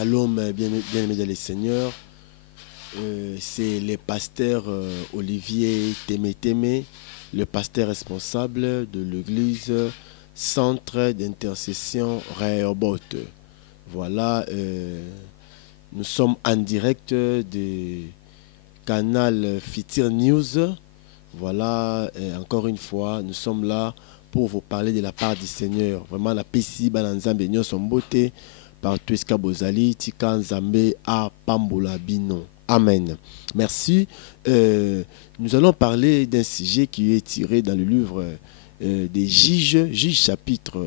à l'homme bien aimé dans le Seigneur. C'est le pasteur Olivier Témé, le pasteur responsable de l'église Centre d'intercession Rehoboth. Voilà, nous sommes en direct du canal Fitir News. Voilà, encore une fois, nous sommes là pour vous parler de la part du Seigneur. Vraiment, la PCI, Bananzambe, Nyon Sombote, par Tueska Bozali, Tika Nzambe, A Pambola Bino. Amen. Merci. Nous allons parler d'un sujet qui est tiré dans le livre des Juges chapitre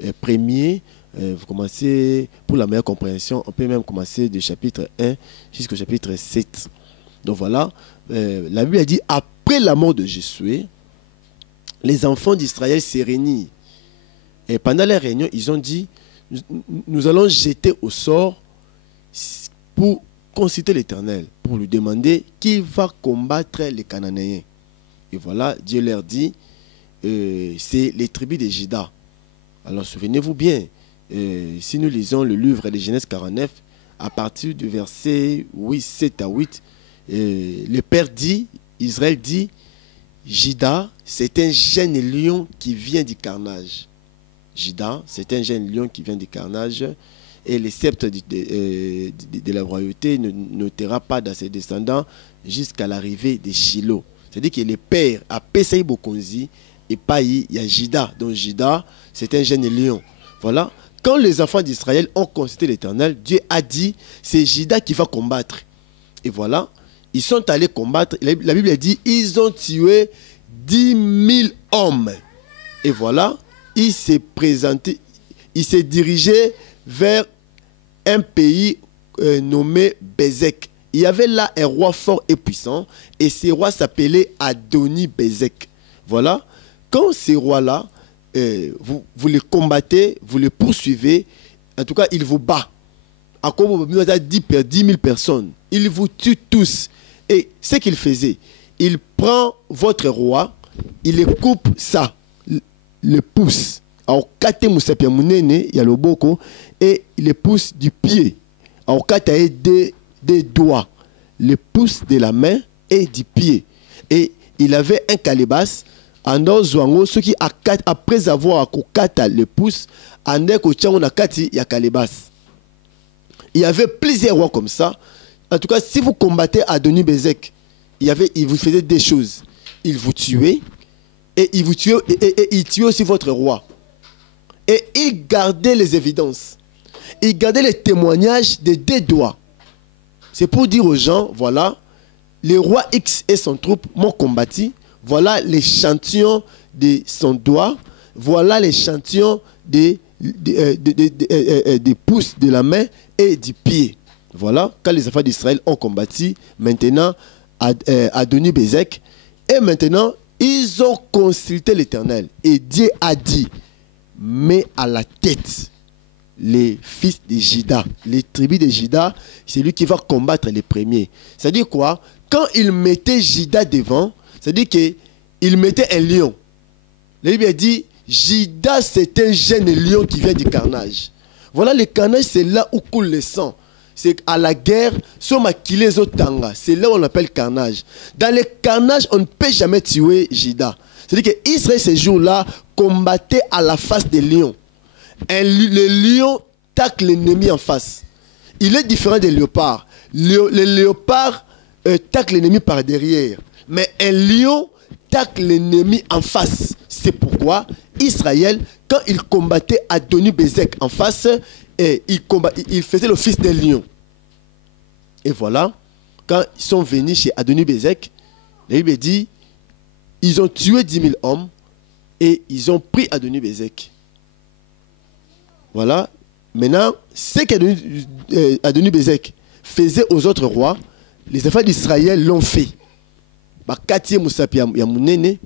1er. Vous commencez, pour la meilleure compréhension, on peut même commencer du chapitre 1 jusqu'au chapitre 7. Donc voilà, la Bible a dit, après la mort de Josué, les enfants d'Israël se réunissent. Et pendant la réunion, ils ont dit, nous allons jeter au sort pour consulter l'Éternel, pour lui demander qui va combattre les Cananéens. Et voilà, Dieu leur dit, c'est les tribus de Juda. Alors souvenez-vous bien, si nous lisons le livre de Genèse 49, à partir du verset 7 à 8, le Père dit, Israël dit, Juda, c'est un jeune lion qui vient du carnage. Juda, c'est un jeune lion qui vient du carnage. Et le sceptre de la royauté ne notera pas dans ses descendants jusqu'à l'arrivée de Shiloh. C'est-à-dire que le père a Pesaï Bokonzi et pas il y a Juda. Donc Juda, c'est un jeune lion. Voilà. Quand les enfants d'Israël ont consulté l'Éternel, Dieu a dit, c'est Juda qui va combattre. Et voilà, ils sont allés combattre. La Bible a dit, ils ont tué 10 000 hommes. Et voilà, il s'est présenté, il s'est dirigé vers un pays nommé Bézek. Il y avait là un roi fort et puissant, et ce roi s'appelait Adoni-Bézek. Voilà. Quand ces rois-là, vous les combattez, vous les poursuivez, en tout cas, il vous bat. À quoi vous avez 10 000 personnes. Il vous tue tous. Et ce qu'il faisait, il prend votre roi, il les coupe ça, le pouce. Alors, kate musapia munene, il y a le boko, et il les pousse du pied. Alors, kate des doigts, le pouce de la main et du pied. Et il avait un calebasse, en ozwango, ceux qui, après avoir kata le pouce, en ekochango na kati, il y a calebasse. Il y avait plusieurs rois comme ça. En tout cas, si vous combattez Adoni-Bézek, il vous faisait des choses. Il vous tuait, et il vous tuait, et il tuait aussi votre roi. Et il gardait les évidences. Il gardait les témoignages des deux doigts. C'est pour dire aux gens, voilà, le roi X et son troupe m'ont combattu. Voilà l'échantillon de son doigt. Voilà l'échantillon des pouces de la main et du pied. Voilà, quand les enfants d'Israël ont combattu, maintenant, Adoni-Bézek. Et maintenant, ils ont consulté l'Éternel. Et Dieu a dit, met à la tête les fils de Juda, les tribus de Juda, c'est lui qui va combattre les premiers. C'est-à-dire quoi? Quand il mettait Juda devant, c'est-à-dire qu'il mettait un lion. La Bible dit, Juda c'est un jeune lion qui vient du carnage. Voilà, le carnage c'est là où coule le sang. C'est à la guerre, c'est là où on appelle carnage. Dans le carnage, on ne peut jamais tuer Juda. C'est-à-dire qu'Israël, ces jours-là, combattait à la face des lions. Le lion tacle l'ennemi en face. Il est différent des léopards. Le léopard tacle l'ennemi par derrière. Mais un lion tacle l'ennemi en face. C'est pourquoi Israël, quand il combattait Adoni-Bézek en face, il faisait l'office d'un lion. Et voilà, quand ils sont venus chez Adoni-Bézek, la Bible dit, ils ont tué 10 000 hommes et ils ont pris Adoni-Bézek. Voilà. Maintenant, ce qu'Adoni-Bézek faisait aux autres rois, les enfants d'Israël l'ont fait. Bakati Moussapi ya munene,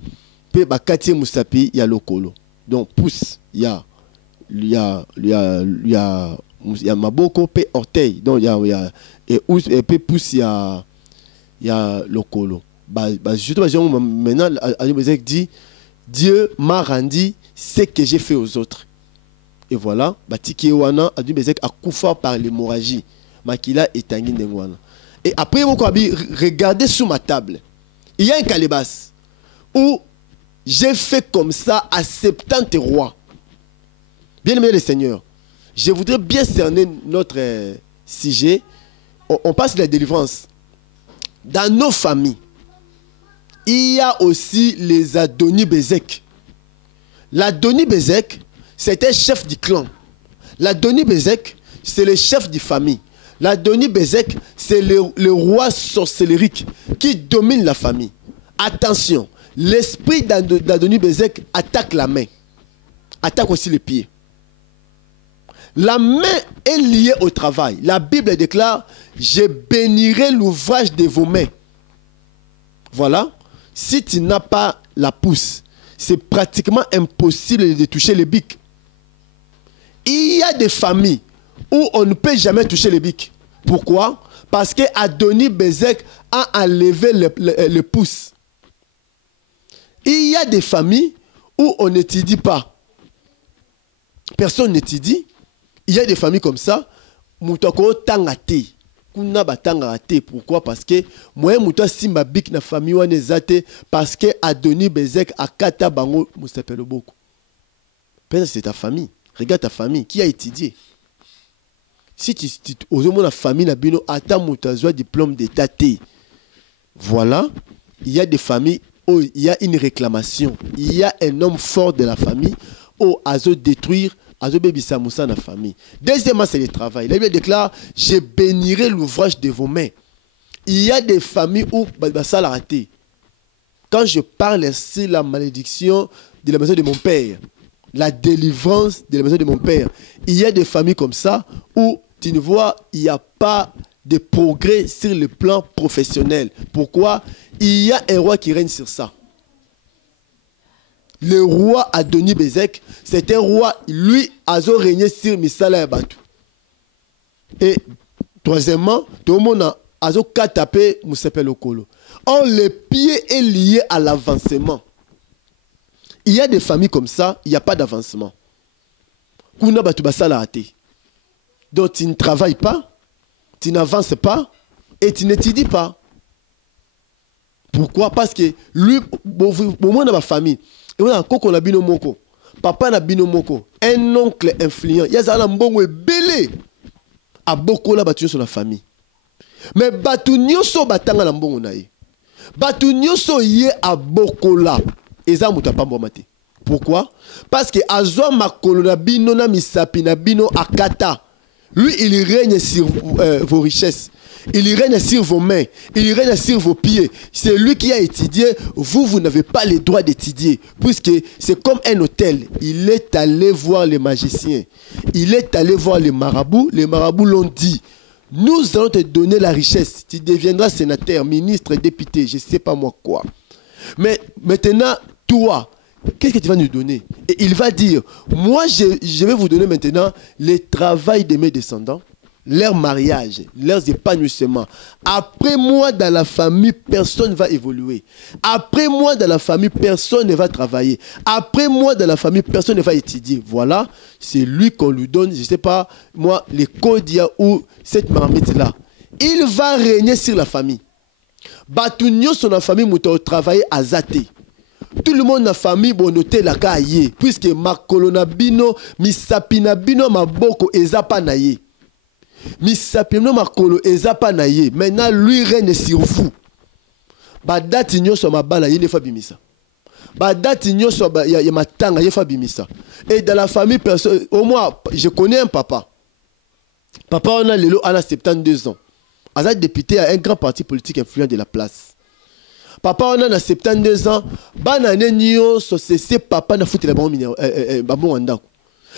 pe bakati Moussapi ya lokolo. Donc pouce, il y a maboko pe orteil. Donc il y a et pe pouce il y a lokolo. Justement, maintenant, Adoni-Bézek dit, Dieu m'a rendu ce que j'ai fait aux autres. Et voilà, Batiki Wana, Adoni Bezek a couvert par l'hémorragie. Makila et Tanguy Ndengwana. Et après, regardez sous ma table. Il y a un calebasse où j'ai fait comme ça à 70 rois. Bien aimé les seigneurs, je voudrais bien cerner notre sujet. On passe la délivrance. Dans nos familles, il y a aussi les Adoni Bezek. L'Adoni Bezek, c'était chef du clan. L'Adoni Bezek, c'est le chef de famille. L'Adoni Bezek, c'est le roi sorcellérique qui domine la famille. Attention, l'esprit d'Adoni Bezek attaque la main, attaque aussi les pieds. La main est liée au travail. La Bible déclare, je bénirai l'ouvrage de vos mains. Voilà. Si tu n'as pas la pousse, c'est pratiquement impossible de toucher les bics. Il y a des familles où on ne peut jamais toucher les bics. Pourquoi? Parce que Adoni Bezek a enlevé le pouce. Il y a des familles où on n'étudie pas. Personne n'étudie. Il y a des familles comme ça. Moutako tangate. Kuna batangate. Pourquoi? Parce que moi mouta simba bik na famille wane zate parce que Adoni Bezek a kata bango mustapelo beaucoup. C'est ta famille. Regarde ta famille. Qui a étudié? Si tu as la famille, tu as diplôme d'état. Voilà, il y a des familles où il y a une réclamation. Il y a un homme fort de la famille où il détruire, il la famille. Deuxièmement, c'est le travail. La Bible déclare, je bénirai l'ouvrage de vos mains. Il y a des familles où ça l'a raté. Quand je parle ainsi, la malédiction de la maison de mon père, la délivrance de la maison de mon père, il y a des familles comme ça où tu ne vois, il n'y a pas de progrès sur le plan professionnel. Pourquoi? Il y a un roi qui règne sur ça. Le roi Adoni Bezek, c'est un roi, lui, a régné sur Misala et Batu. Et troisièmement, tout le monde a tapé Moussepe Lokolo. Or, le pied est lié à l'avancement. Il y a des familles comme ça, il n'y a pas d'avancement. Kuna Batu Basala Ate. Donc tu ne travailles pas, tu n'avances pas et tu n'étudies pas. Pourquoi? Parce que lui, au moins dans ma famille, papa n'a bino moko, un oncle influent, il y a un mbongo belé à beaucoup là battu sur la famille. Mais batu nyoso batanga na mbongo na ye. Batu nyoso ye à beaucoup là, eza muta pa mbomate. Pourquoi? Parce que azwa makolo na bino na misapi na bino akata. Lui, il règne sur vos richesses. Il règne sur vos mains. Il règne sur vos pieds. C'est lui qui a étudié. Vous n'avez pas le droit d'étudier. Puisque c'est comme un hôtel. Il est allé voir les magiciens. Il est allé voir les marabouts. Les marabouts l'ont dit. Nous allons te donner la richesse. Tu deviendras sénateur, ministre, député. Je ne sais pas moi quoi. Mais maintenant, toi, qu'est-ce que tu vas nous donner? Et il va dire, moi je vais vous donner maintenant le travail de mes descendants, leur mariage, leurs épanouissements. Après moi dans la famille, personne ne va évoluer. Après moi dans la famille, personne ne va travailler. Après moi dans la famille, personne ne va étudier. Voilà, c'est lui qu'on lui donne, je ne sais pas, moi, les codes ou cette marmite-là. Il va régner sur la famille. Batunyo son la famille, mouton travailler à Zate. Tout le monde dans la famille bon noter la cahier puisque makolo na bino misapi na bino maboko ezapa na ye. Misapi no makolo ezapa na ye. Maintenant lui règne sur vous. Badati nyoso mabala ye ne fa bimisa. Badati nyoso ya matanga ye fa bimisa. Et dans la famille personne au moins je connais un papa. Papa on a lelo à 72 ans. Azad député à un grand parti politique influent de la place. Papa on a 72 ans, banane nyo c'est papa na foutu la bango ndako.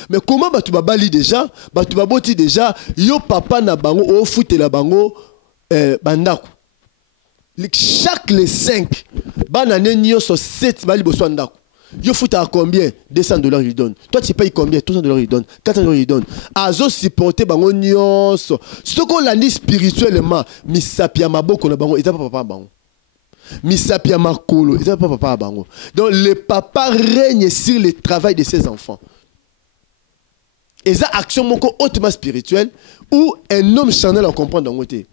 Mais comment batu babali déjà, batu baboti déjà, yo papa na bango o foutu la bango bandako. Chaque les 5 banane nyo 7 bali boso ndako. Yo foutu à combien? $200 il donne. Toi tu payes combien? $300 il donne. $400 il donne. Azo supporter bango nyo so. Ce qu'on l'a dit spirituellement, misapia maboko na bango, eta papa bango. Misapia makolo, et ça pas papa bango. Donc le papa règne sur le travail de ses enfants. Et ça, action moko hautement spirituelle, où un homme charnel en comprend dans côté.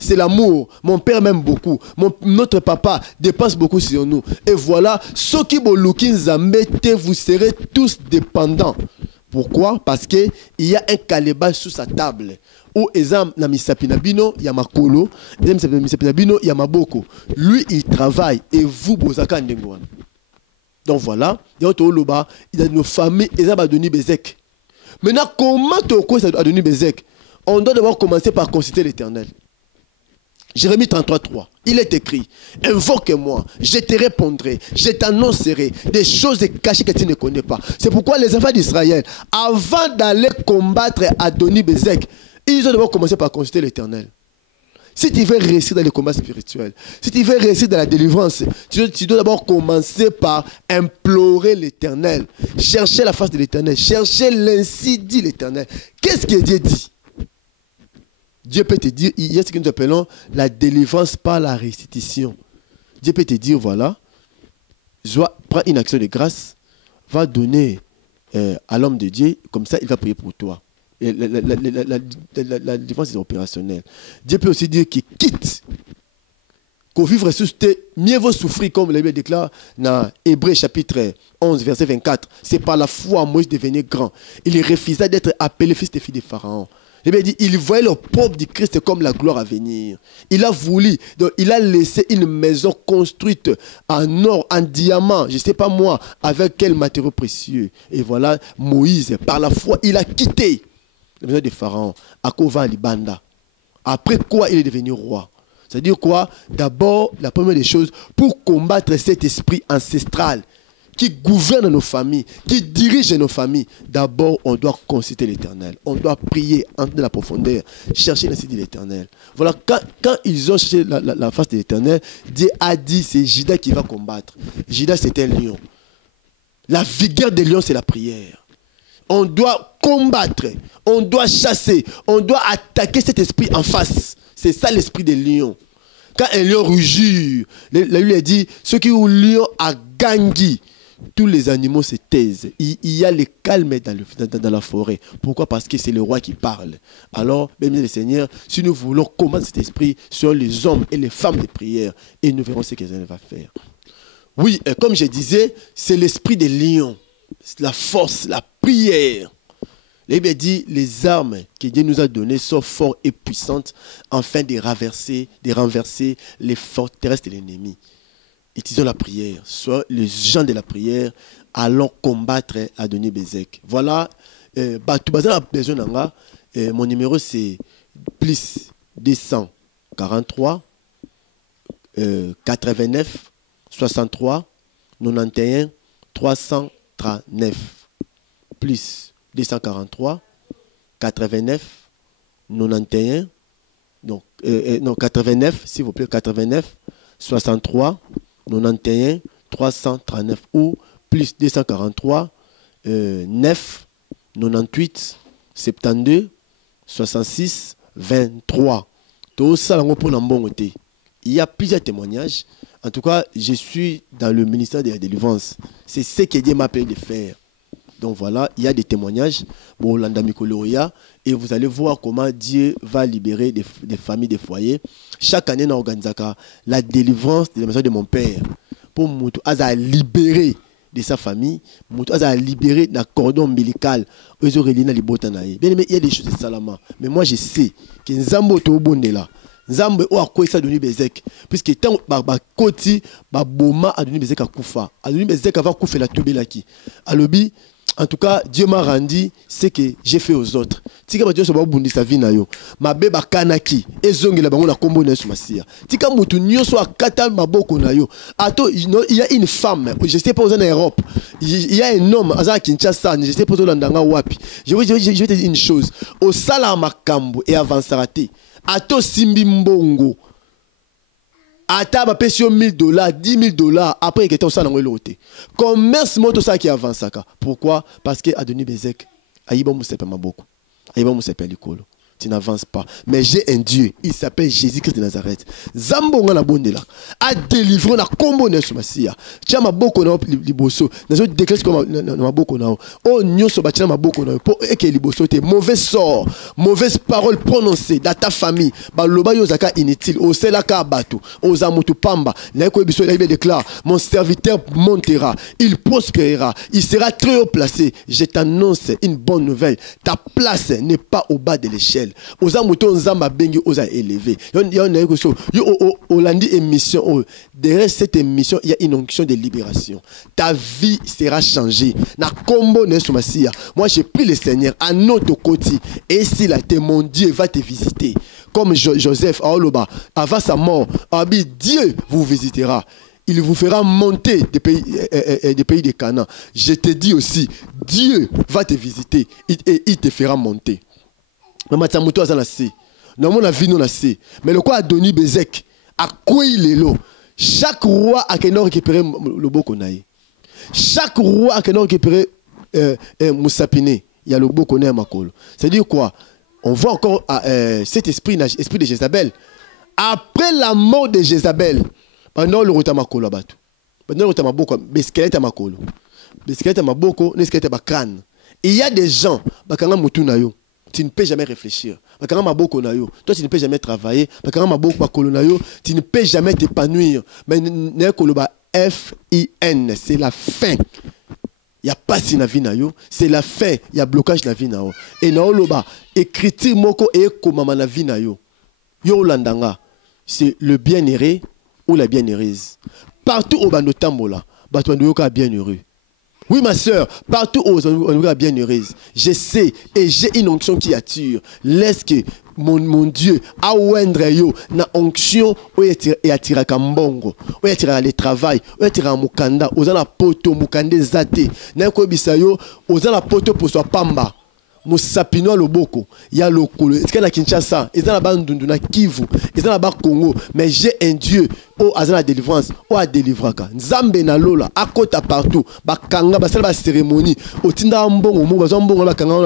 C'est l'amour. Mon père m'aime beaucoup. Notre papa dépense beaucoup sur nous. Et voilà, ceux qui vous serez tous dépendants. Pourquoi? Parce qu'il y a un calebasse sous sa table. Où exemple, na misapina bino, il y a makolo, misapina bino, il y a maboko. Lui, il travaille et vous, bozaka ndengwan. Donc voilà, il y a nos familles, ils ont donné Bézek. Maintenant, comment tu as donné Bézek? On doit d'abord commencer par consulter l'Éternel. Jérémie 33:3, il est écrit: invoque-moi, je te répondrai, je t'annoncerai des choses cachées que tu ne connais pas. C'est pourquoi les enfants d'Israël, avant d'aller combattre Adoni-Bézek, ils ont d'abord commencé par consulter l'Éternel. Si tu veux réussir dans les combats spirituels, si tu veux réussir dans la délivrance, tu dois d'abord commencer par implorer l'Éternel, chercher la face de l'Éternel, chercher l'ainsi dit l'Éternel. Qu'est-ce que Dieu dit? Dieu peut te dire, il y a ce que nous appelons la délivrance par la restitution. Dieu peut te dire, voilà, prends une action de grâce, va donner à l'homme de Dieu, comme ça il va prier pour toi. Et la défense est opérationnelle. Dieu peut aussi dire qu'il quitte. Qu'au vivre ressuscité, mieux vaut souffrir, comme la Bible déclare dans Hébreux chapitre 11, verset 24. C'est par la foi Moïse devenait grand. Il refusa d'être appelé fils de fille de Pharaon. La Bible dit, il voyait le propre du Christ comme la gloire à venir. Il a voulu, donc il a laissé une maison construite en or, en diamant, je ne sais pas moi, avec quel matériau précieux. Et voilà, Moïse, par la foi, il a quitté la maison de Pharaon, à Kova Libanda. Après quoi il est devenu roi. C'est-à-dire quoi? D'abord, la première des choses, pour combattre cet esprit ancestral qui gouverne nos familles, qui dirige nos familles, d'abord, on doit consulter l'Éternel. On doit prier, entrer dans la profondeur, chercher l'insigne de l'Éternel. Voilà, quand ils ont cherché la face de l'Éternel, Dieu a dit, c'est Judas qui va combattre. Judas, c'était un lion. La vigueur des lions, c'est la prière. On doit combattre, on doit chasser, on doit attaquer cet esprit en face. C'est ça l'esprit des lions. Quand un lion rugit, la Bible dit, ceux qui ont lion à Gangui, tous les animaux se taisent. Il y a le calme dans la forêt. Pourquoi? Parce que c'est le roi qui parle. Alors, bien le Seigneur, si nous voulons combattre cet esprit sur les hommes et les femmes de prière, et nous verrons ce qu'elle va faire. Oui, comme je disais, c'est l'esprit des lions. La force, la prière. La Bible dit, les armes que Dieu nous a données sont fortes et puissantes afin de renverser les forteresses de l'ennemi. Utilisons la prière. Soit les gens de la prière, allons combattre Adoni-Bézek. Voilà, mon numéro c'est plus 243 89 63 91 339 plus 243 89 91 donc non 89 s'il vous plaît 89 63 91 339 ou plus 243 9 98 72 66 23. Tout ça pour il y a plusieurs témoignages. En tout cas, je suis dans le ministère de la délivrance. C'est ce que Dieu m'a appelé de faire. Donc voilà, il y a des témoignages. Bon, et vous allez voir comment Dieu va libérer des familles, des foyers. Chaque année, on organise la délivrance de la maison de mon père. Pour Moutou Aza libérer de sa famille, Moutou Aza libérer d'un cordon ombilical. Bien aimé, il y a des choses de salama. Mais moi, je sais que Nzambo Tobonde là. Nzambe o akoyi sa Adoni Bézek puisque tant ba koti ba boma Adoni Bézek a kufa Adoni Bézek va kufa la tobelaki alobi. En tout cas, Dieu m'a rendu ce que j'ai fait aux autres. Tika Dieu soba bundisa vie na yo. Mabe ba kanaki ezongi la bango na kombo na sumasia. Tika mutu nyoso akata maboko na yo. Ato il y a une femme, je sais pas aux en Europe. Il y a un homme à Kinshasa, je sais pas aux landanga wapi. Je vais te dire une chose. Au sala makambo et avansarate. Ato simbi mbongo. Ata ba pesio $1000, $10,000 après que tu as dans l'autre. Commerce moto ça qui avance ça. Pourquoi? Parce que Adoni Bézek ayiba musepe maboko. Ayiba musepe likolo. tu n'avances pas. Mais j'ai un Dieu, il s'appelle Jésus-Christ de Nazareth. Zambonga na bondela a délivré na combo na sumasia. Tia maboko na liboso. Nazo déclare comme na maboko na. Oh nyoso ba tia maboko na po eke liboso te mauvais sort, mauvaise parole prononcée dans ta famille. Ba loba yo zaka inutile. O selaka bato. O zamutu pamba. Na ko biso la Bible déclare, mon serviteur montera, il prospérera, il sera très haut placé. Je t'annonce une bonne nouvelle. Ta place n'est pas au bas de l'échelle. Oza muto nzamba bengi oza élevé. Yo landi émission. Derrière cette émission, il y a une onction de libération. Ta vie sera changée. Na kombo nesumasia. Moi j'ai pris le Seigneur à notre côté. Et s'il a été, mon Dieu va te visiter. Comme Joseph Aoloba, avant sa mort, Abi, Dieu vous visitera. Il vous fera monter des pays de Canaan. Je te dis aussi, Dieu va te visiter et il te fera monter. Mais le quoi a donné Bezek, à quoi il est là? Chaque roi a qu'un récupéré le Bokonaï. Chaque roi a qu'un récupéré Moussapine. Il y a le Bokonaï à Makolo. C'est-à-dire quoi? On voit encore cet esprit de Jézabel. Après la mort de Jézabel, pendant le retour à Makolo, pendant le retour à Makolo, Beskelette à Makolo. Beskelette à Makolo, Neskelette à crâne. Il y a des gens, tu ne peux jamais réfléchir. Toi, tu ne peux jamais travailler. Tu ne peux jamais t'épanouir. Mais F-I-N, c'est la fin. Il n'y a pas si na vie na yo, c'est la fin, il y a blocage na vie na yo. Et na oloba, écriture moko et komama na vie na yo. Yo landanga, c'est le bien-aimé ou la bien-heureuse. Partout au bando tambola, batouando yoka bien-heureux. Oui, ma soeur, partout où on est bien heureuse, je sais et j'ai une onction qui attire. Laisse que mon Dieu a ouendre yo na onction ou attira kambongo, ou attira le travail, ou attira mukanda, ozana poto mukande zate. Na ko bisayo, ozana poto pour soi pamba. Musapino loboko, ya lokolo, est-ce qu'il y a Kinshasa, est-ce qu'il y a Bandundu, na Kivu, est-ce qu'il y a Congo, mais j'ai un Dieu, oh azana délivrance, oh a délivraka, Nzambe na lola, akota partout, bakanga, basala ba cérémonie, otinda mbongo, mo bazambongo bakanga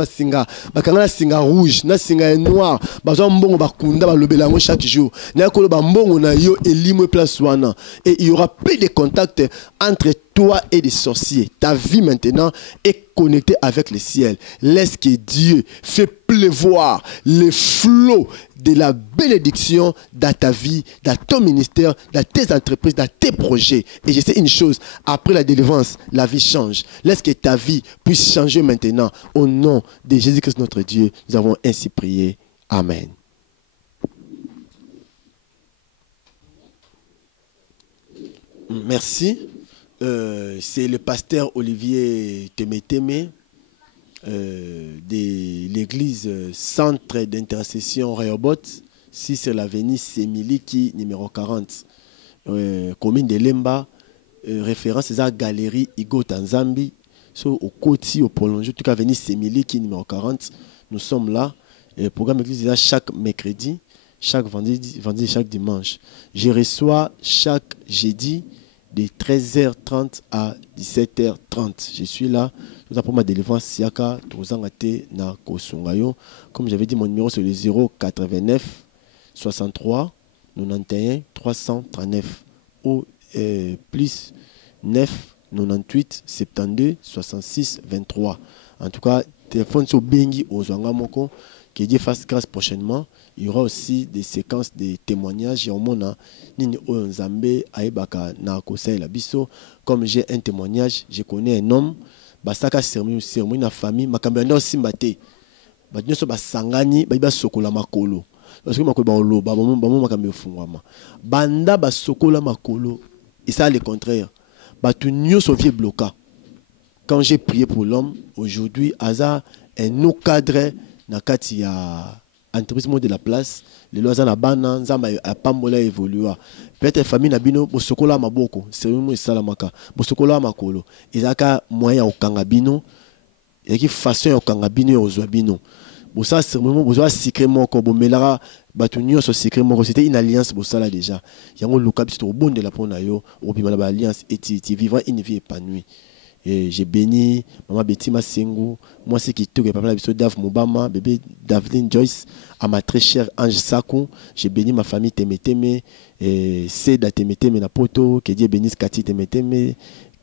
na singa rouge, na singa noir, bazambongo bakunda balobela ngo chaque jour, na kolo ba mbongo na yo elimo place wana, et il y aura plus de contacts entre toi et des sorciers. Ta vie maintenant est connectée avec le ciel. Laisse que Dieu fait pleuvoir les flots de la bénédiction dans ta vie, dans ton ministère, dans tes entreprises, dans tes projets. Et je sais une chose, après la délivrance, la vie change. Laisse que ta vie puisse changer maintenant. Au nom de Jésus-Christ notre Dieu, nous avons ainsi prié. Amen. Merci. C'est le pasteur Olivier Temeteme de l'église Centre d'intercession Rehoboth, si c'est l'avenue Semiliki numéro 40, commune de Lemba, référence à la galerie Igo Tanzambi, au côté, au prolongé, tout cas avenue Semiliki numéro 40, nous sommes là. Le programme église est là chaque mercredi, chaque vendredi, chaque dimanche. Je reçois chaque jeudi de 13h30 à 17h30. Je suis là. Tout pour ma délivrance, Siaka, Tozangate, na Kosungayo. Comme j'avais dit, mon numéro c'est le 089 63 91 339 ou plus 9 98 72 66 23. En tout cas, téléphone sur Bengi au Moko. Que Dieu fasse grâce prochainement. Il y aura aussi des séquences de témoignages. Comme j'ai un témoignage, je connais un homme. Basaka cérémonie na famille. Makambano simbate. Badnyoso basangani. Baiba sokola makolo. Parce que makolo baolo. Bamon makambe fungwama. Banda basokola makolo. Et ça le contraire. Batu nyoso vie bloqué. Quand j'ai prié pour l'homme, aujourd'hui, Aza un nou cadre. Nakati ya entreprise de la place les lois na bana nzamba a pambola évolua peut-être famille na bino bosokola maboko c'est moi salamaka bosokola makolo ezaka moyen au kangabino et qui façon au kangabino ozwa bino bosa c'est moment boza secret moko bomelara batunyo so secret moko c'était une alliance bosala déjà yango luka biso bon de la pona yo obimala ba alliance et tu vivras une vie épanouie Et j'ai béni maman Betty Massengou, moi c'est qui tout que papa biso Dave Mubama, bébé Daveline Joyce, à ma très chère Ange Sakou, j'ai béni ma famille Temeteme, et Seda Temeteme na poto, que Dieu bénisse Cathy Temeteme,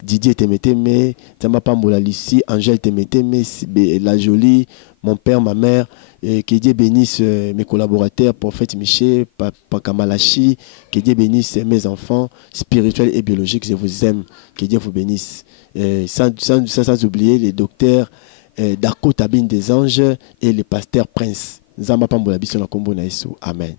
Didier Temeteme, Tamba Pambola Lucie, Angèle Temeteme, la jolie, mon père, ma mère, et que Dieu bénisse mes collaborateurs, prophète Michel, Papa Kamalachi, que Dieu bénisse mes enfants spirituels et biologiques, je vous aime, que Dieu vous bénisse. Sans oublier les docteurs Darko Tabine des Anges et le pasteur Prince. Zamba Pambola Biso na Kombo na Yesu. Amen.